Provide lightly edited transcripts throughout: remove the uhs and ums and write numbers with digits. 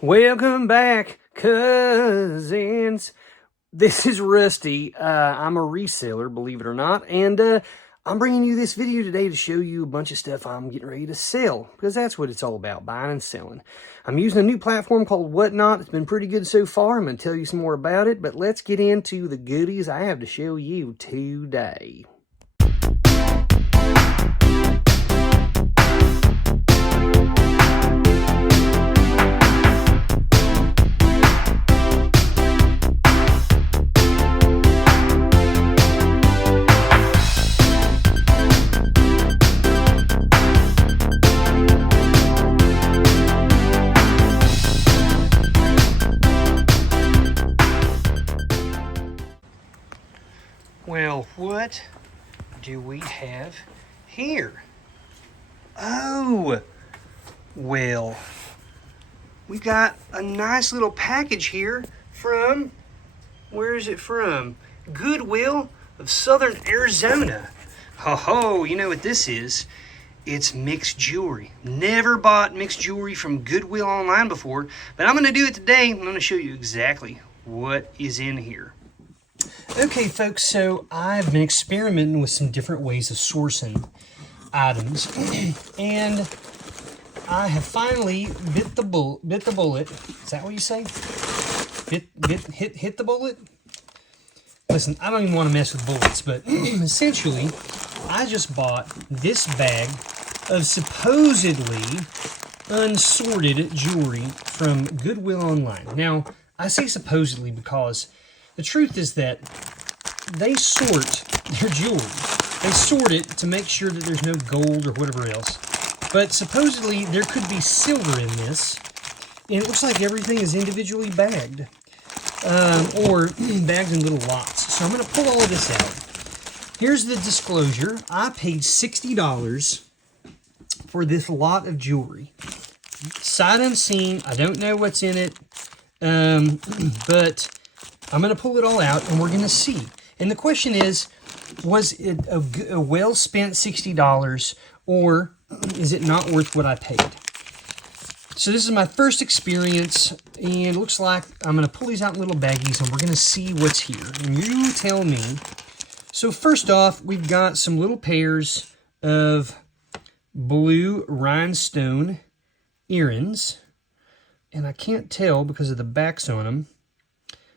Welcome back, cousins. This is Rusty. I'm a reseller, believe it or not, and I'm bringing you this video today to show you a bunch of stuff I'm getting ready to sell, because that's what it's all about, buying and selling. I'm using a new platform called Whatnot. It's been pretty good so far. I'm going to tell you some more about it, but let's get into the goodies I have to show you today. Well, what do we have here? Oh, well, we've got a nice little package here from, where is it from? Goodwill of Southern Arizona. Ho, you know what this is? It's mixed jewelry. Never bought mixed jewelry from Goodwill online before, but I'm going to do it today. I'm going to show you exactly what is in here. Okay, folks, so I've been experimenting with some different ways of sourcing items, and I have finally bit the bullet. Is that what you say? Hit the bullet? Listen, I don't even want to mess with bullets, but essentially, I just bought this bag of supposedly unsorted jewelry from Goodwill online. Now, I say supposedly because the truth is that they sort their jewelry. They sort it to make sure that there's no gold or whatever else. But supposedly there could be silver in this, and it looks like everything is individually bagged, or bagged in little lots. So I'm going to pull all of this out. Here's the disclosure. I paid $60 for this lot of jewelry. Sight unseen. I don't know what's in it, but I'm going to pull it all out, and we're going to see. And the question is, was it a well-spent $60, or is it not worth what I paid? So this is my first experience, and it looks like I'm going to pull these out in little baggies, and we're going to see what's here. And you tell me. So first off, we've got some little pairs of blue rhinestone earrings, and I can't tell because of the backs on them.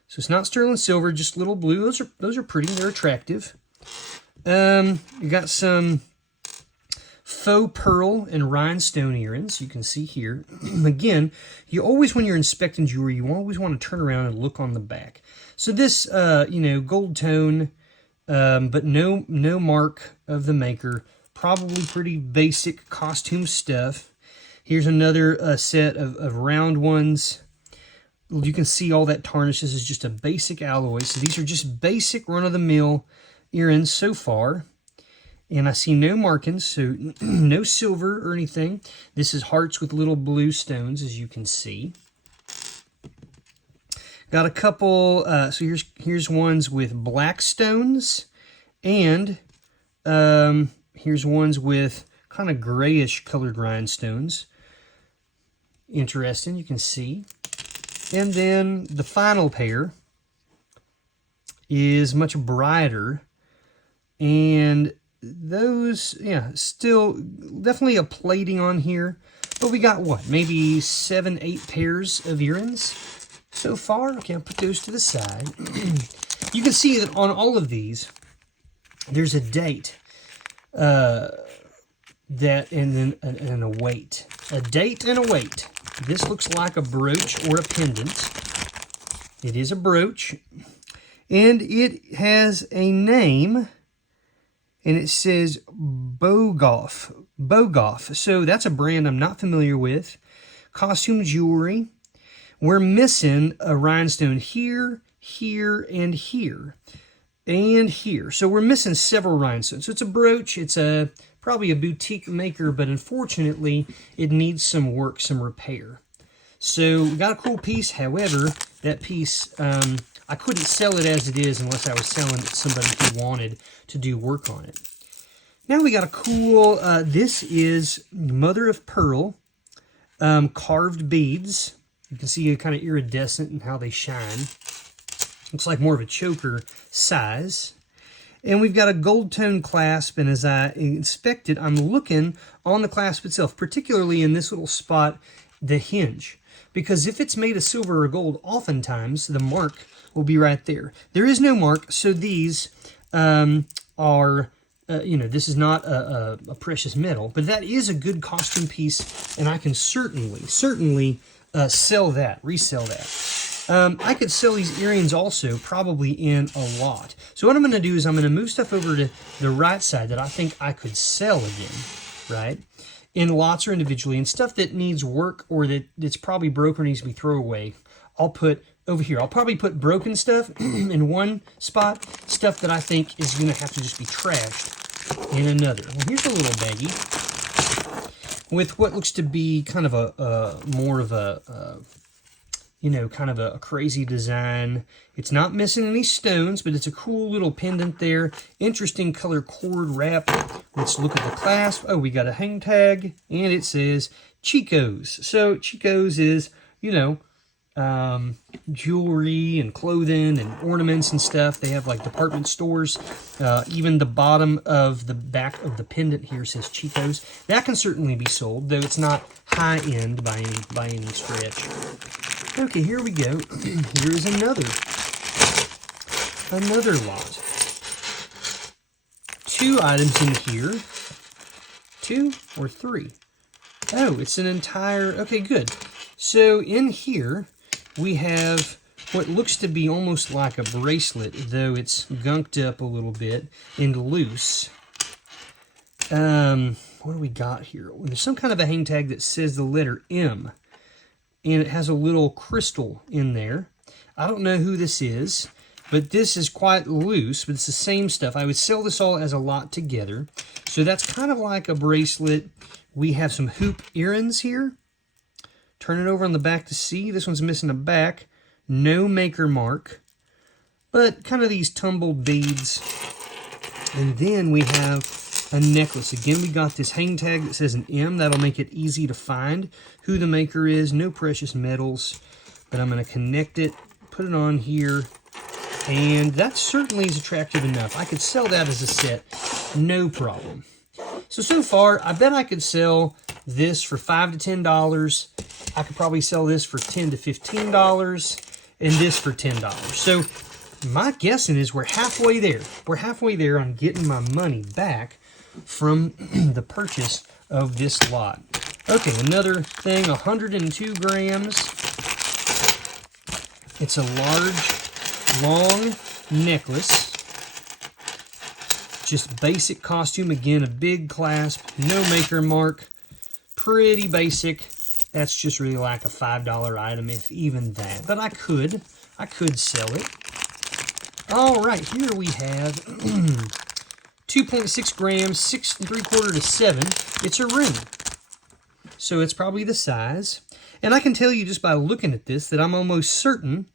So it's not sterling silver, just little blue. Those are pretty. They're attractive. You got some faux pearl and rhinestone earrings. You can see here. Again, you always, when you're inspecting jewelry, you always want to turn around and look on the back. So this, gold tone, but no mark of the maker. Probably pretty basic costume stuff. Here's another set of round ones. You can see all that tarnish. This is just a basic alloy. So these are just basic run-of-the-mill earrings so far. And I see no markings, so no silver or anything. This is hearts with little blue stones, as you can see. Got a couple, so here's ones with black stones. And here's ones with kind of grayish colored rhinestones. Interesting, you can see. And then the final pair is much brighter, and those, still definitely a plating on here, but we got what, maybe 7-8 pairs of earrings so far. Okay, I'll put those to the side. You can see that on all of these, there's a date, and a weight. A date and a weight. This looks like a brooch or a pendant. It is a brooch. And it has a name. And it says Bogoff. Bogoff. So that's a brand I'm not familiar with. Costume jewelry. We're missing a rhinestone here, here, and here. And here. So we're missing several rhinestones. So it's a brooch. It's probably a boutique maker, but unfortunately, it needs some work, some repair. So we got a cool piece. However, that piece, I couldn't sell it as it is unless I was selling it to somebody who wanted to do work on it. Now we got a cool, this is mother of pearl carved beads. You can see kind of iridescent in how they shine. Looks like more of a choker size. And we've got a gold tone clasp, and as I inspect it, I'm looking on the clasp itself, particularly in this little spot, the hinge. Because if it's made of silver or gold, oftentimes the mark will be right there. There is no mark, so these are, this is not a precious metal, but that is a good costume piece, and I can certainly sell that, resell that. I could sell these earrings also probably in a lot. So what I'm going to do is I'm going to move stuff over to the right side that I think I could sell again, right? In lots or individually, and stuff that needs work or that's probably broken or needs to be thrown away, I'll put over here. I'll probably put broken stuff in one spot, stuff that I think is going to have to just be trashed in another. Well, here's a little baggie with what looks to be kind of a more of a kind of a crazy design. It's not missing any stones, but it's a cool little pendant there. Interesting color cord wrap. Let's look at the clasp. Oh, we got a hang tag, and it says Chico's. So Chico's is, jewelry and clothing and ornaments and stuff. They have like department stores. Even the bottom of the back of the pendant here says Chico's. That can certainly be sold, though it's not high end by any stretch. Okay, here we go. Here is another lot. 2 items in here. 2 or 3? Oh, it's an entire... Okay, good. So in here, we have what looks to be almost like a bracelet, though it's gunked up a little bit and loose. What do we got here? There's some kind of a hang tag that says the letter M, and it has a little crystal in there. I don't know who this is, but this is quite loose, but it's the same stuff. I would sell this all as a lot together. So that's kind of like a bracelet. We have some hoop earrings here. Turn it over on the back to see. This one's missing a back. No maker mark, but kind of these tumbled beads. And then we have a necklace. Again, we got this hang tag that says an M. That'll make it easy to find who the maker is. No precious metals, but I'm going to connect it, put it on here, and that certainly is attractive enough. I could sell that as a set, no problem. So far, I bet I could sell this for $5 to $10. I could probably sell this for $10 to $15, and this for $10. So my guessing is we're halfway there. We're halfway there on getting my money back from the purchase of this lot. Okay, another thing, 102 grams. It's a large, long necklace. Just basic costume. Again, a big clasp, no maker mark. Pretty basic. That's just really like a $5 item, if even that. But I could sell it. All right, here we have 2.6 grams, 6 3/4 to 7. It's a ring. So it's probably the size. And I can tell you just by looking at this that I'm almost certain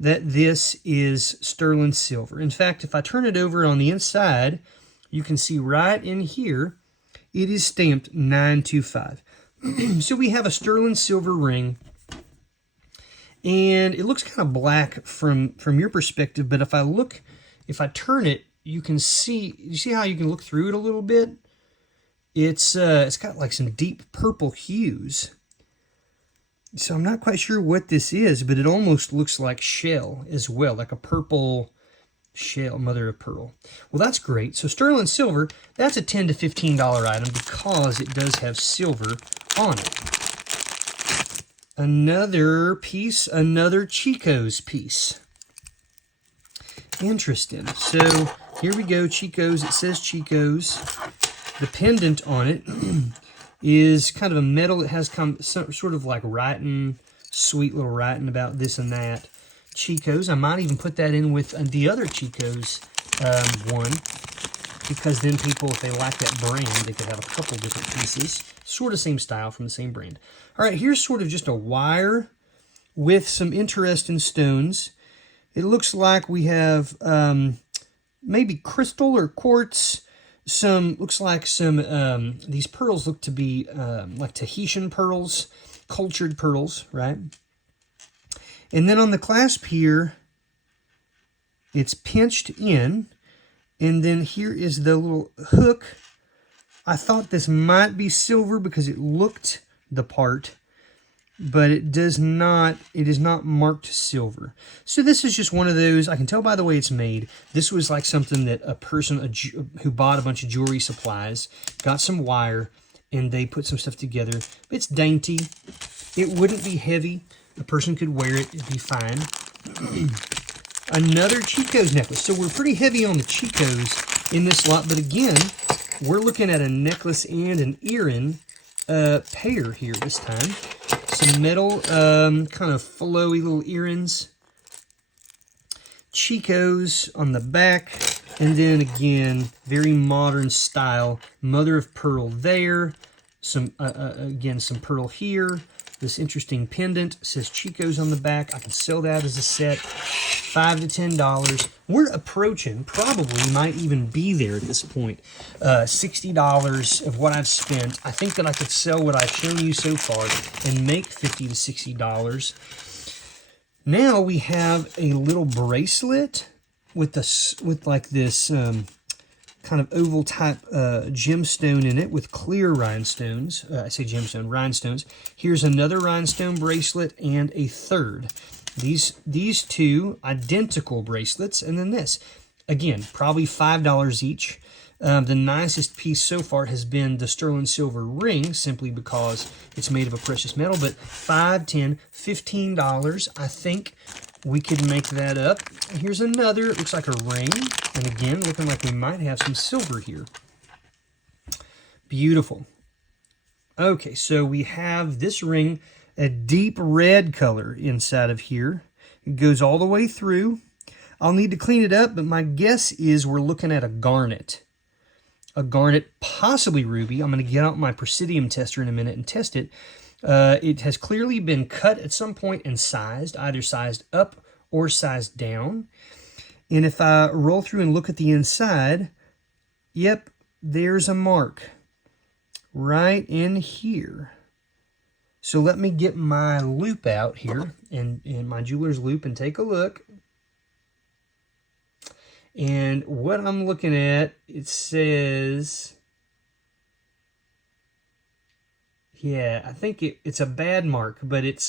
that this is sterling silver. In fact, if I turn it over on the inside, you can see right in here, it is stamped 925. So we have a sterling silver ring, and it looks kind of black from your perspective, but if I turn it, you see how you can look through it a little bit? It's got like some deep purple hues. So I'm not quite sure what this is, but it almost looks like shell as well, like a purple shell, mother of pearl. Well, that's great. So sterling silver, that's a $10 to $15 item because it does have silver on it. Another piece, another Chico's piece. Interesting. So here we go, Chico's. It says Chico's. The pendant on it is kind of a metal. It has some sort of like writing, sweet little writing about this and that. Chico's. I might even put that in with the other Chico's one, because then people, if they like that brand, they could have a couple different pieces. Sort of same style from the same brand. All right, here's sort of just a wire with some interesting stones. It looks like we have maybe crystal or quartz. Looks like some, these pearls look to be like Tahitian pearls, cultured pearls, right? And then on the clasp here, it's pinched in. And then here is the little hook. I thought this might be silver because it looked the part, but it does not, it is not marked silver. So this is just one of those, I can tell by the way it's made, this was like something that a person who bought a bunch of jewelry supplies, got some wire, and they put some stuff together. It's dainty. It wouldn't be heavy. A person could wear it, it'd be fine. Another Chico's necklace. So we're pretty heavy on the Chicos in this lot, but again, we're looking at a necklace and an earring pair here this time. Some metal, kind of flowy little earrings. Chicos on the back. And then again, very modern style. Mother of pearl there. Some, again, some pearl here. This interesting pendant says Chico's on the back. I can sell that as a set. $5 to $10. We're approaching, probably might even be there at this point, $60 of what I've spent. I think that I could sell what I've shown you so far and make $50 to $60. Now we have a little bracelet with like this kind of oval type gemstone in it with clear rhinestones. I say gemstone, rhinestones. Here's another rhinestone bracelet and a third. These two identical bracelets, and then this. Again, probably $5 each. The nicest piece so far has been the sterling silver ring, simply because it's made of a precious metal, but $5, $10, $15, I think we could make that up. Here's another, it looks like a ring, and again, looking like we might have some silver here. Beautiful. Okay, so we have this ring, a deep red color inside of here. It goes all the way through. I'll need to clean it up, but my guess is we're looking at a garnet. A garnet, possibly ruby. I'm going to get out my Presidium tester in a minute and test it. It has clearly been cut at some point and sized, either sized up or sized down. And if I roll through and look at the inside, yep, there's a mark right in here. So let me get my loop out here and my jeweler's loop and take a look. And what I'm looking at, it says, yeah, I think it's a bad mark, but it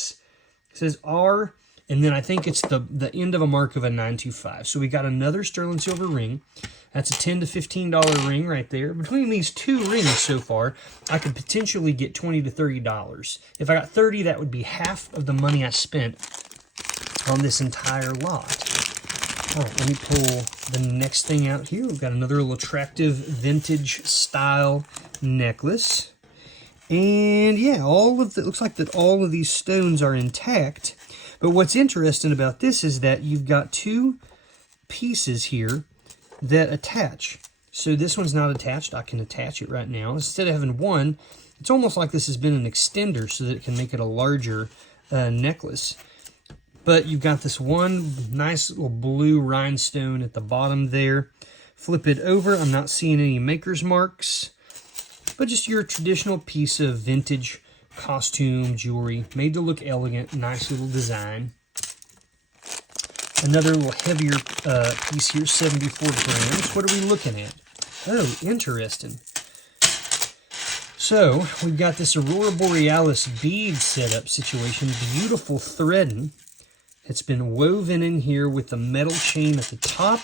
says R, and then I think it's the end of a mark of a 925. So we got another sterling silver ring. That's a $10 to $15 ring right there. Between these two rings so far, I could potentially get $20 to $30. If I got 30, that would be half of the money I spent on this entire lot. All right, let me pull the next thing out here. We've got another little attractive vintage style necklace. And yeah, it looks like that all of these stones are intact. But what's interesting about this is that you've got two pieces here that attach. So this one's not attached. I can attach it right now. Instead of having one, it's almost like this has been an extender so that it can make it a larger necklace. But you've got this one nice little blue rhinestone at the bottom there. Flip it over. I'm not seeing any maker's marks, but just your traditional piece of vintage costume jewelry, made to look elegant, nice little design. Another little heavier piece here, 74 grams. What are we looking at? Oh, interesting. So we've got this Aurora Borealis bead setup situation, beautiful threading. It's been woven in here with the metal chain at the top.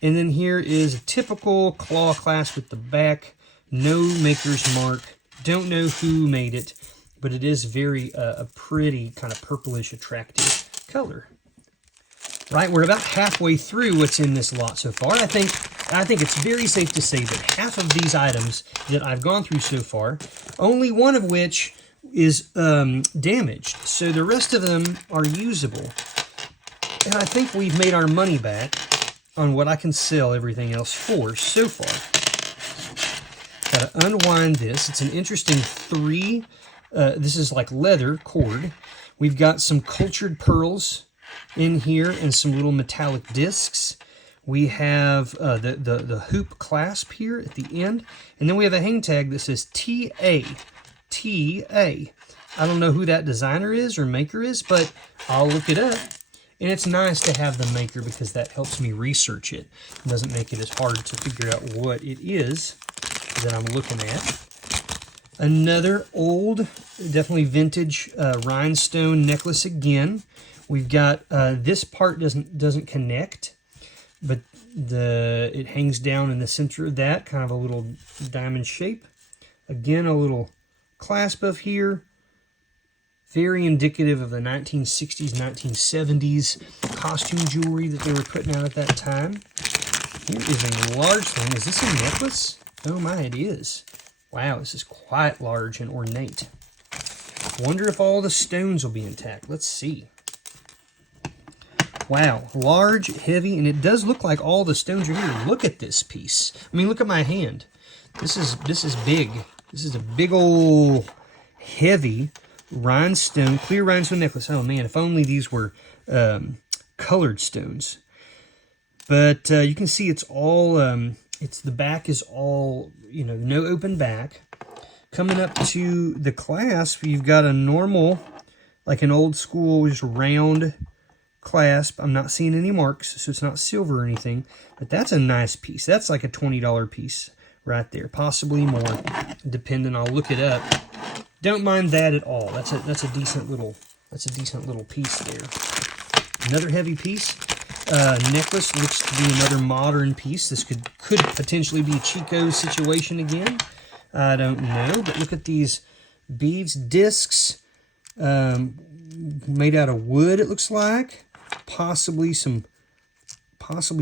And then here is a typical claw clasp at the back. No maker's mark. Don't know who made it, but it is very a pretty kind of purplish, attractive color. Right, we're about halfway through what's in this lot so far. I think it's very safe to say that half of these items that I've gone through so far, only one of which is damaged. So the rest of them are usable. And I think we've made our money back on what I can sell everything else for so far. Got to unwind this. It's an interesting this is like leather cord. We've got some cultured pearls in here and some little metallic discs. We have the hoop clasp here at the end. And then we have a hang tag that says TA. TA. I don't know who that designer is or maker is, but I'll look it up. And it's nice to have the maker because that helps me research it. It doesn't make it as hard to figure out what it is that I'm looking at. Another old, definitely vintage rhinestone necklace again. We've got this part doesn't connect, but it hangs down in the center of that, kind of a little diamond shape. Again, a little clasp of here. Very indicative of the 1960s, 1970s costume jewelry that they were putting out at that time. Here is a large thing. Is this a necklace? Oh my, it is. Wow, this is quite large and ornate. Wonder if all the stones will be intact. Let's see. Wow, large, heavy, and it does look like all the stones are here. Look at this piece. I mean, look at my hand. This is big. This is a big old heavy rhinestone, clear rhinestone necklace. Oh man, if only these were colored stones. But you can see it's all, the back is all, no open back. Coming up to the clasp, you've got a normal, like an old school, just round clasp. I'm not seeing any marks, so it's not silver or anything. But that's a nice piece. That's like a $20 piece right there, possibly more, depending. I'll look it up. Don't mind that at all. That's a decent little piece there. Another heavy piece. Necklace looks to be another modern piece. This could potentially be a Chico's situation again. I don't know, but look at these beads, discs, made out of wood. It looks like possibly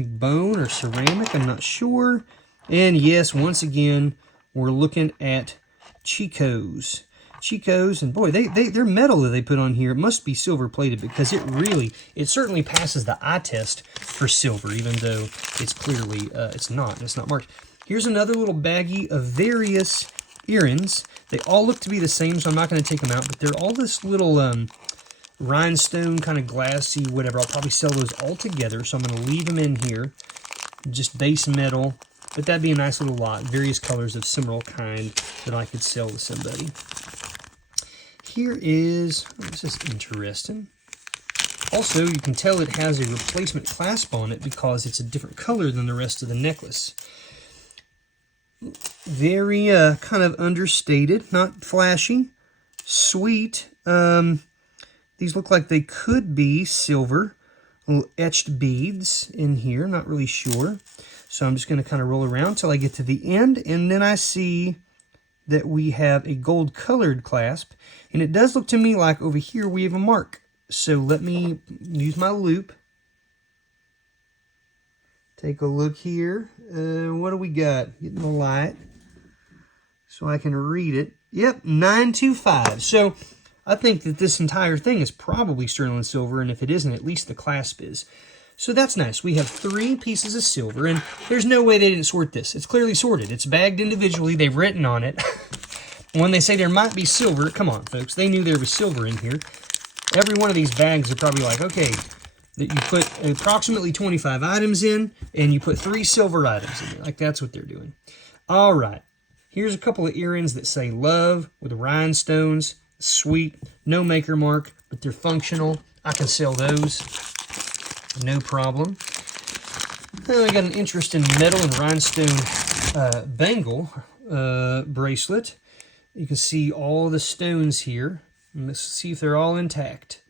bone or ceramic. I'm not sure. And yes, once again, we're looking at Chico's. And boy, their metal that they put on here, it must be silver plated because it certainly passes the eye test for silver, even though it's clearly, it's not marked. Here's another little baggie of various earrings. They all look to be the same, so I'm not going to take them out, but they're all this little rhinestone, kind of glassy, whatever. I'll probably sell those all together, so I'm going to leave them in here. Just base metal, but that'd be a nice little lot. Various colors of similar kind that I could sell to somebody. Here is, this is interesting. Also, you can tell it has a replacement clasp on it because it's a different color than the rest of the necklace. Very kind of understated, not flashy, sweet. These look like they could be silver. Little etched beads in here, not really sure. So I'm just going to kind of roll around until I get to the end, and then I see that we have a gold colored clasp, and it does look to me like over here we have a mark. So let me use my loop. Take a look here. What do we got? Getting the light so I can read it. Yep, 925. So I think that this entire thing is probably sterling silver, and if it isn't, at least the clasp is. So that's nice. We have 3 pieces of silver, and there's no way they didn't sort this. It's clearly sorted. It's bagged individually. They've written on it. When they say there might be silver, come on, folks. They knew there was silver in here. Every one of these bags are probably like, okay, that you put approximately 25 items in, and you put 3 silver items in there. Like, that's what they're doing. All right. Here's a couple of earrings that say love with rhinestones. Sweet. No maker mark, but they're functional. I can sell those. No problem. I got an interesting metal and rhinestone bangle bracelet. You can see all the stones here. Let's see if they're all intact.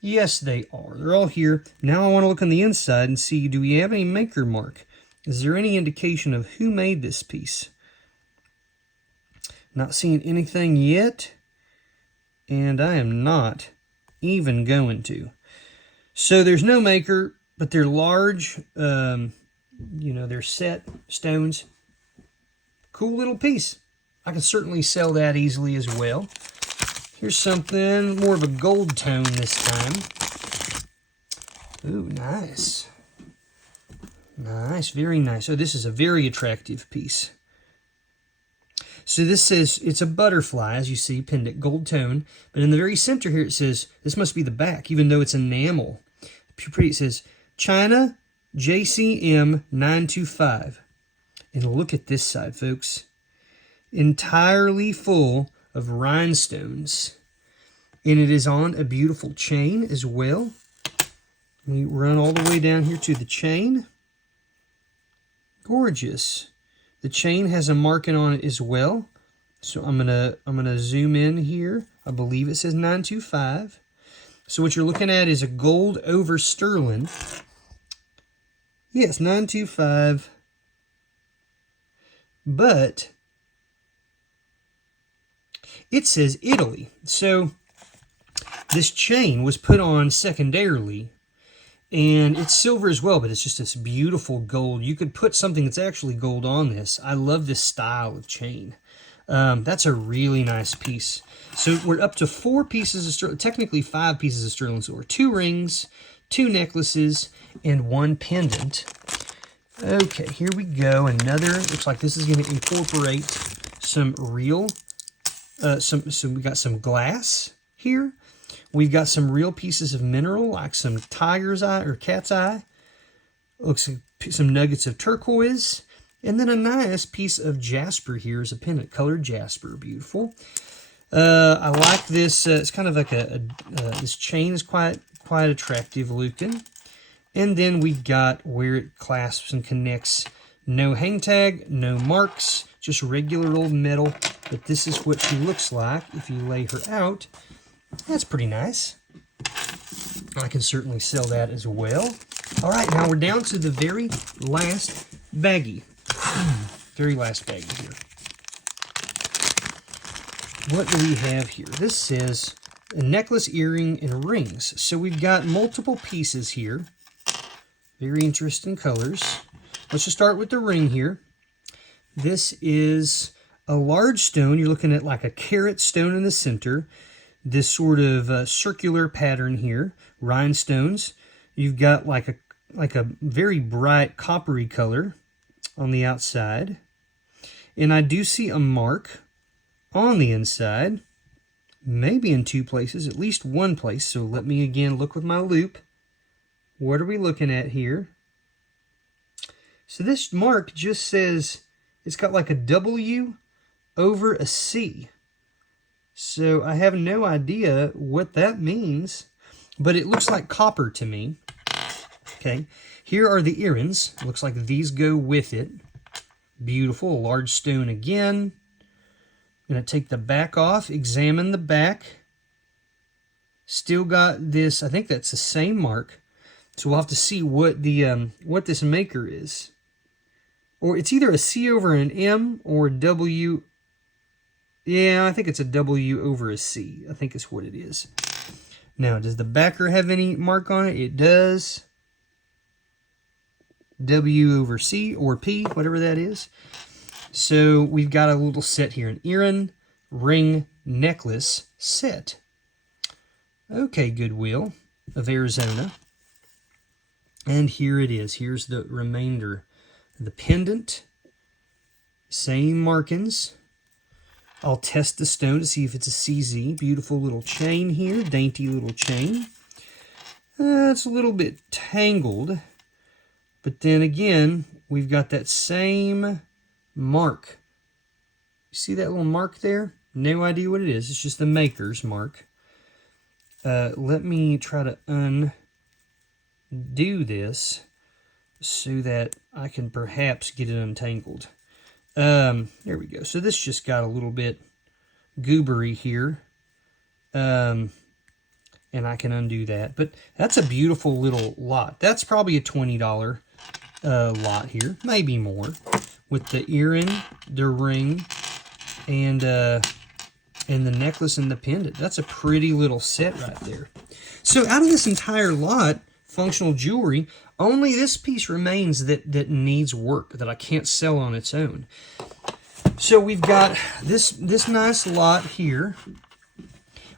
Yes, they are. They're all here. Now I want to look on the inside and see, do we have any maker mark? Is there any indication of who made this piece? Not seeing anything yet, and I am not even going to. So there's no maker, but they're large, they're set stones. Cool little piece. I can certainly sell that easily as well. Here's something more of a gold tone this time. Ooh, nice. Nice, very nice. So this is a very attractive piece. So this says, it's a butterfly, as you see, pendant, gold tone. But in the very center here, it says, this must be the back, even though it's enamel. Pretty, it says, China JCM 925. And look at this side, folks. Entirely full of rhinestones. And it is on a beautiful chain as well. We run all the way down here to the chain. Gorgeous. The chain has a marking on it as well. So I'm gonna zoom in here. I believe it says 925. So what you're looking at is a gold over sterling. Yes, 925. But it says Italy. So this chain was put on secondarily, and it's silver as well, but it's just this beautiful gold. You could put something that's actually gold on this. I love this style of chain. That's a really nice piece. So we're up to 4 pieces of sterling, technically 5 pieces of sterling silver. 2 rings, 2 necklaces, and 1 pendant. Okay, here we go. Another, looks like this is going to incorporate some real, so we got some glass here. We've got some real pieces of mineral, like some tiger's eye or cat's eye. Looks like some nuggets of turquoise. And then a nice piece of jasper here as a pendant, colored jasper. Beautiful. I like this. It's kind of like this chain is quite attractive looking. And then we've got where it clasps and connects. No hang tag, no marks, just regular old metal. But this is what she looks like if you lay her out. That's pretty nice. I can certainly sell that as well. All right, now we're down to the very last baggie. Very last baggie here. What do we have here? This says a necklace, earring, and rings. So we've got multiple pieces here. Very interesting colors. Let's just start with the ring here. This is a large stone. You're looking at like a carat stone in the center. This sort of circular pattern here. Rhinestones. You've got like a very bright coppery color on the outside. And I do see a mark on the inside. Maybe in 2 places, at least 1 place. So let me again look with my loupe. What are we looking at here? So this mark just says, it's got like a W over a C. So I have no idea what that means, but it looks like copper to me. Okay, here are the earrings. Looks like these go with it. Beautiful, a large stone again. I'm going to take the back off, examine the back. Still got this, I think that's the same mark. So we'll have to see what the what this maker is. Or it's either a C over an M or a W. Yeah, I think it's a W over a C. I think it's what it is. Now, does the backer have any mark on it? It does. W over C or P, whatever that is. So we've got a little set here. An earring, ring, necklace set. Okay, Goodwill of Arizona. And here it is. Here's the remainder. The pendant. Same markings. I'll test the stone to see if it's a CZ. Beautiful little chain here. Dainty little chain. It's a little bit tangled. But then again, we've got that same mark. You see that little mark there? No idea what it is. It's just the maker's mark. Let me try to undo this so that I can perhaps get it untangled. There we go. So this just got a little bit goobery here. And I can undo that. But that's a beautiful little lot. That's probably a $20 lot here. Maybe more. With the earring, the ring, and the necklace and the pendant. That's a pretty little set right there. So out of this entire lot, functional jewelry, only this piece remains that needs work, that I can't sell on its own. So we've got this nice lot here.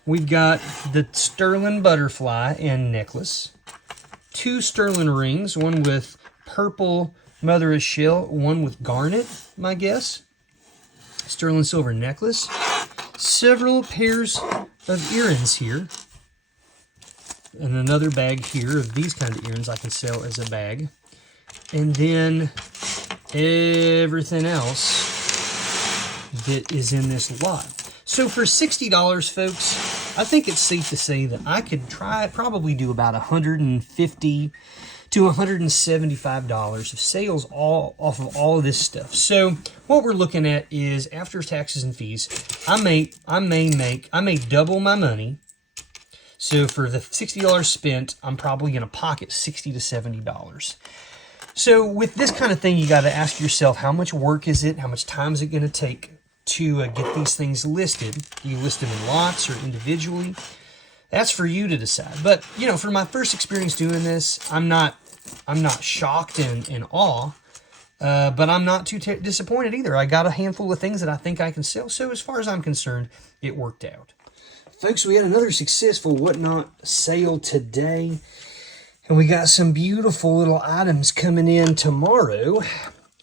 We've got the sterling butterfly and necklace. 2 sterling rings, one with purple mother of shell, one with garnet, my guess. Sterling silver necklace. Several pairs of earrings here. And another bag here of these kind of earrings I can sell as a bag. And then everything else that is in this lot. So for $60, folks, I think it's safe to say that I could probably do about $150 to $175 of sales all off of all of this stuff. So what we're looking at is after taxes and fees, I may double my money. So for the $60 spent, I'm probably going to pocket $60 to $70. So with this kind of thing, you got to ask yourself, how much work is it? How much time is it going to take to get these things listed? Do you list them in lots or individually? That's for you to decide. But, you know, for my first experience doing this, I'm not shocked and in awe, but I'm not too disappointed either. I got a handful of things that I think I can sell. So as far as I'm concerned, it worked out. Folks, we had another successful Whatnot sale today. And we got some beautiful little items coming in tomorrow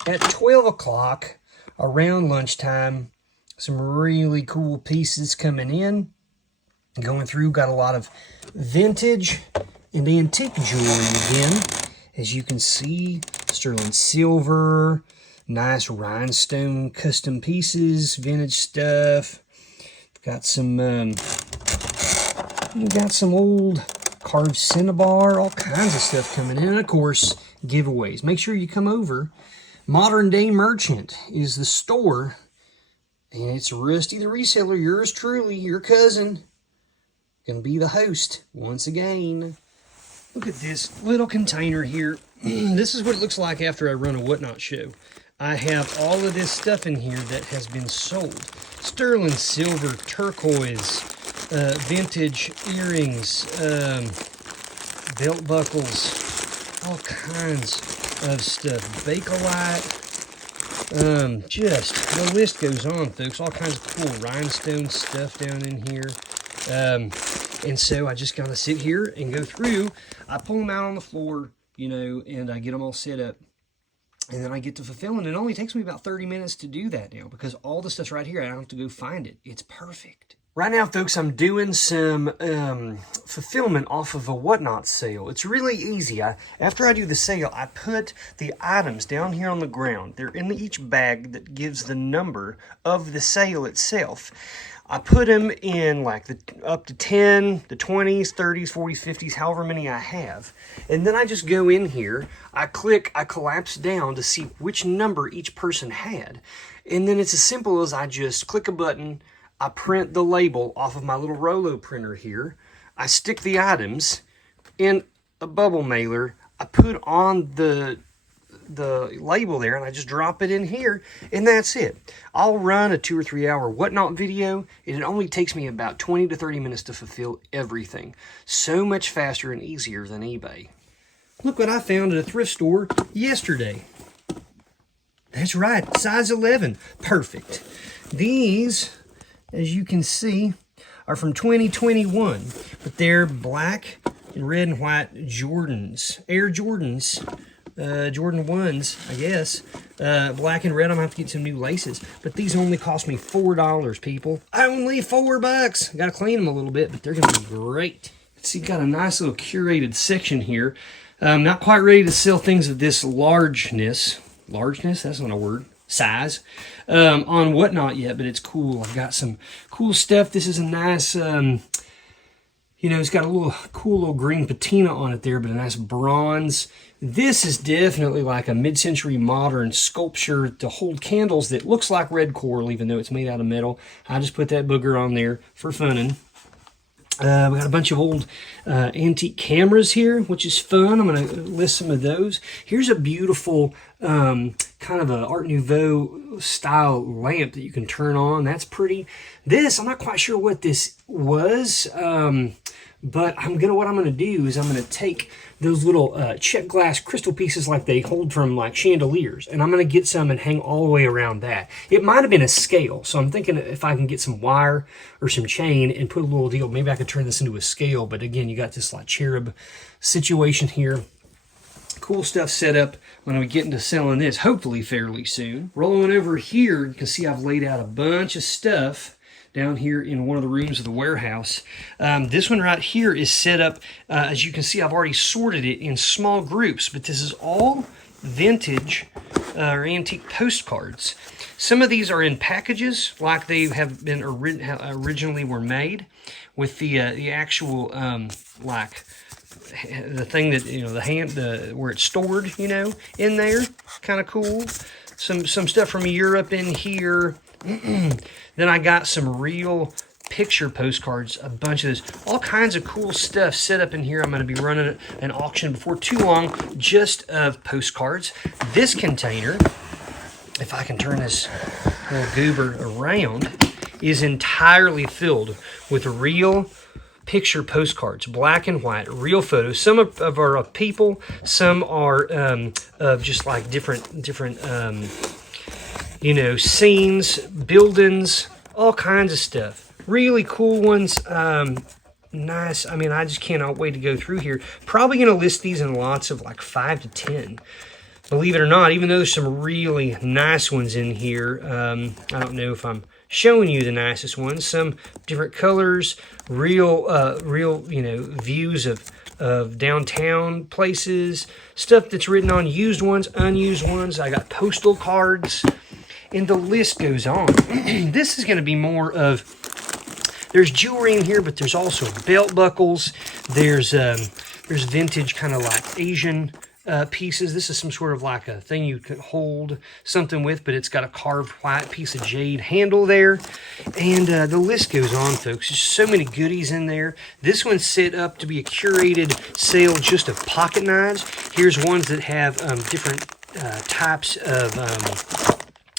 at 12 o'clock around lunchtime. Some really cool pieces coming in. Going through, got a lot of vintage and antique jewelry again. As you can see, sterling silver, nice rhinestone custom pieces, vintage stuff. Got some old carved cinnabar, all kinds of stuff coming in. And of course, giveaways. Make sure you come over. Modern Day Merchant is the store. And it's Rusty the Reseller, yours truly, your cousin. Gonna be the host once again. Look at this little container here. This is what it looks like after I run a Whatnot show. I have all of this stuff in here that has been sold. Sterling silver, turquoise, vintage earrings, belt buckles, all kinds of stuff. Bakelite, just the list goes on, folks. All kinds of cool rhinestone stuff down in here. And so I just gotta sit here and go through. I pull them out on the floor, you know, and I get them all set up. And then I get to fulfill it. It only takes me about 30 minutes to do that now because all the stuff's right here. I don't have to go find it. It's perfect. Right now, folks, I'm doing some fulfillment off of a Whatnot sale. It's really easy. After I do the sale, I put the items down here on the ground. They're in each bag that gives the number of the sale itself. I put them in like up to 10, the 20s, 30s, 40s, 50s, however many I have. And then I just go in here, I collapse down to see which number each person had. And then it's as simple as I just click a button, I print the label off of my little Rolo printer here, I stick the items in a bubble mailer, I put on the label there and I just drop it in here and that's it. I'll run a 2 or 3 hour Whatnot video and it only takes me about 20 to 30 minutes to fulfill everything. So much faster and easier than eBay. Look what I found at a thrift store yesterday. That's right, size 11. Perfect. These, as you can see, are from 2021, but they're black and red and white Jordans, Air Jordans. Jordan 1s, I guess. Black and red, I'm going to have to get some new laces. But these only cost me $4, people. Only $4. Got to clean them a little bit, but they're going to be great. See, got a nice little curated section here. Not quite ready to sell things of this largeness. Largeness? That's not a word. Size. On Whatnot yet, but it's cool. I've got some cool stuff. This is a nice... you know, it's got a cool little green patina on it there, but a nice bronze. This is definitely like a mid-century modern sculpture to hold candles that looks like red coral, even though it's made out of metal. I just put that booger on there for funnin'. We got a bunch of old antique cameras here, which is fun. I'm going to list some of those. Here's a beautiful kind of a Art Nouveau style lamp that you can turn on. That's pretty. This, I'm not quite sure what this was, but what I'm gonna do is I'm gonna take those little check glass crystal pieces like they hold from like chandeliers, and I'm gonna get some and hang all the way around that. It might have been a scale, so I'm thinking if I can get some wire or some chain and put a little deal, maybe I could turn this into a scale. But again, you got this like cherub situation here. Cool stuff set up. I'm going to be getting to selling this hopefully fairly soon. Rolling over here, you can see I've laid out a bunch of stuff down here in one of the rooms of the warehouse. This one right here is set up, as you can see, I've already sorted it in small groups, but this is all vintage or antique postcards. Some of these are in packages, like they have been originally were made, with the actual like the thing that where it's stored, in there. Kind of cool. Some stuff from Europe in here. Then I got some real picture postcards, a bunch of this, all kinds of cool stuff set up in here. I'm going to be running an auction before too long just of postcards. This container, if I can turn this little goober around, is entirely filled with real picture postcards, black and white, real photos. Some are of people, some are of just like different scenes, buildings, all kinds of stuff. Really cool ones. Nice. I mean, I just cannot wait to go through here. Probably going to list these in lots of like 5 to 10. Believe it or not, even though there's some really nice ones in here, I don't know if I'm showing you the nicest ones. Some different colors, real views of downtown places, stuff that's written on used ones, unused ones. I got postal cards, and the list goes on. This is going to be more of, there's jewelry in here, but there's also belt buckles. There's vintage kind of like Asian pieces. This is some sort of like a thing you can hold something with, but it's got a carved white piece of jade handle there. And the list goes on, folks. There's so many goodies in there. This one's set up to be a curated sale just of pocket knives. Here's ones that have different types of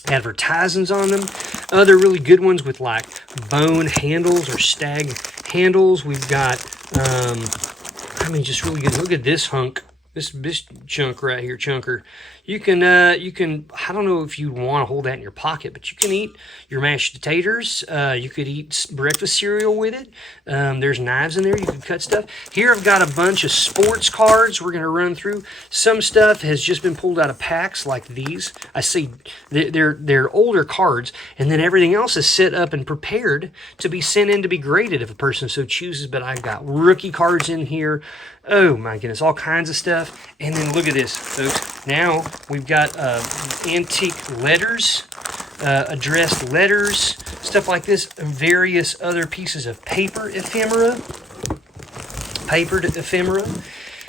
advertisements on them. Other really good ones with like bone handles or stag handles. We've got, just really good. Look at this hunk. This chunk right here, chunker. You can, I don't know if you want to hold that in your pocket, but you can eat your mashed potatoes. You could eat breakfast cereal with it. There's knives in there. You can cut stuff. Here I've got a bunch of sports cards we're going to run through. Some stuff has just been pulled out of packs like these. I see they're older cards, and then everything else is set up and prepared to be sent in to be graded if a person so chooses. But I've got rookie cards in here. Oh my goodness, all kinds of stuff. And then look at this, folks. Now we've got antique letters, addressed letters, stuff like this, various other pieces of papered ephemera,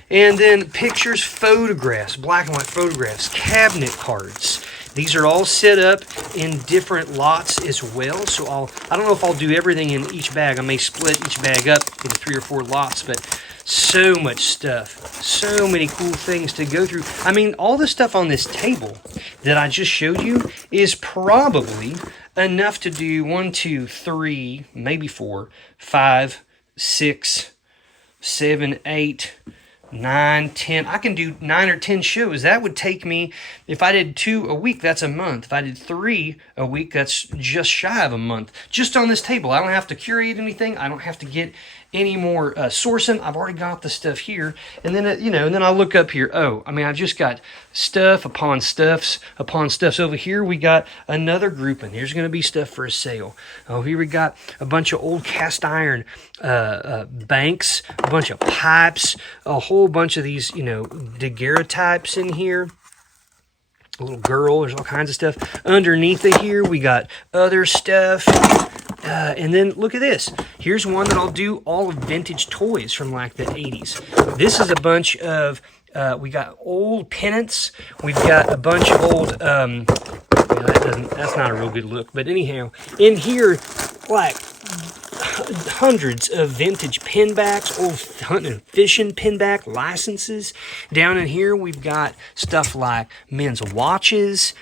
and then pictures, photographs, black and white photographs, cabinet cards. These are all set up in different lots as well. So I don't know if I'll do everything in each bag. I may split each bag up into 3 or 4 lots, but so much stuff, so many cool things to go through. I mean, all the stuff on this table that I just showed you is probably enough to do 1, 2, 3, maybe 4, 5, 6, 7, 8, 9, 10. I can do 9 or 10 shows. That would take me, if I did 2 a week, that's a month. If I did 3 a week, that's just shy of a month. Just on this table. I don't have to curate anything. I don't have to get any more sourcing. I've already got the stuff here. And then, and then I look up here. Oh, I mean, I've just got stuff upon stuffs upon stuffs. Over here, we got another grouping. There's going to be stuff for a sale. Oh, here we got a bunch of old cast iron banks, a bunch of pipes, a whole bunch of these, daguerreotypes in here. A little girl, there's all kinds of stuff. Underneath it here, we got other stuff. And then look at this. Here's one that I'll do all of vintage toys from like the 80s. This is a bunch of, we got old pennants. We've got a bunch of old, that's not a real good look. But anyhow, in here, like hundreds of vintage pinbacks, old hunting and fishing pinback licenses. Down in here, we've got stuff like men's watches.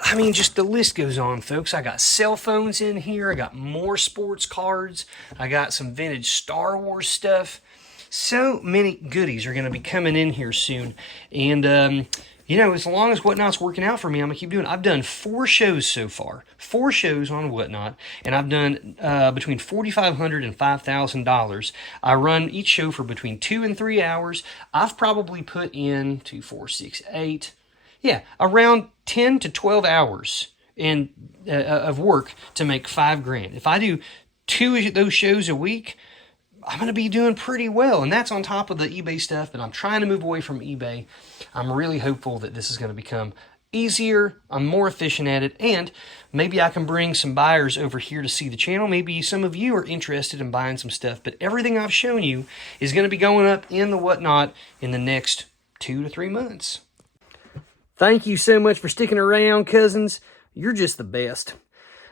I mean, just the list goes on, folks. I got cell phones in here. I got more sports cards. I got some vintage Star Wars stuff. So many goodies are going to be coming in here soon. And, as long as Whatnot's working out for me, I'm going to keep doing it. I've done 4 shows so far. 4 shows on Whatnot. And I've done between $4,500 and $5,000. I run each show for between 2 and 3 hours. I've probably put in 2, 4, 6, 8... Yeah, around 10 to 12 hours of work to make $5,000. If I do 2 of those shows a week, I'm going to be doing pretty well. And that's on top of the eBay stuff, but I'm trying to move away from eBay. I'm really hopeful that this is going to become easier. I'm more efficient at it, and maybe I can bring some buyers over here to see the channel. Maybe some of you are interested in buying some stuff, but everything I've shown you is going to be going up in the Whatnot in the next 2 to 3 months. Thank you so much for sticking around, cousins. You're just the best.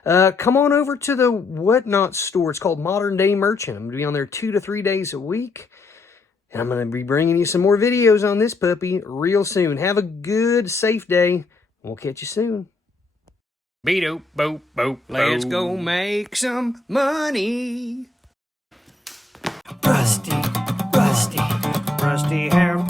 Come on over to the Whatnot store. It's called Modern Day Merchant. I'm going to be on there 2 to 3 days a week. And I'm going to be bringing you some more videos on this puppy real soon. Have a good, safe day. We'll catch you soon. Beat-o, boop, boop, let's go make some money. Rusty, rusty, rusty hair.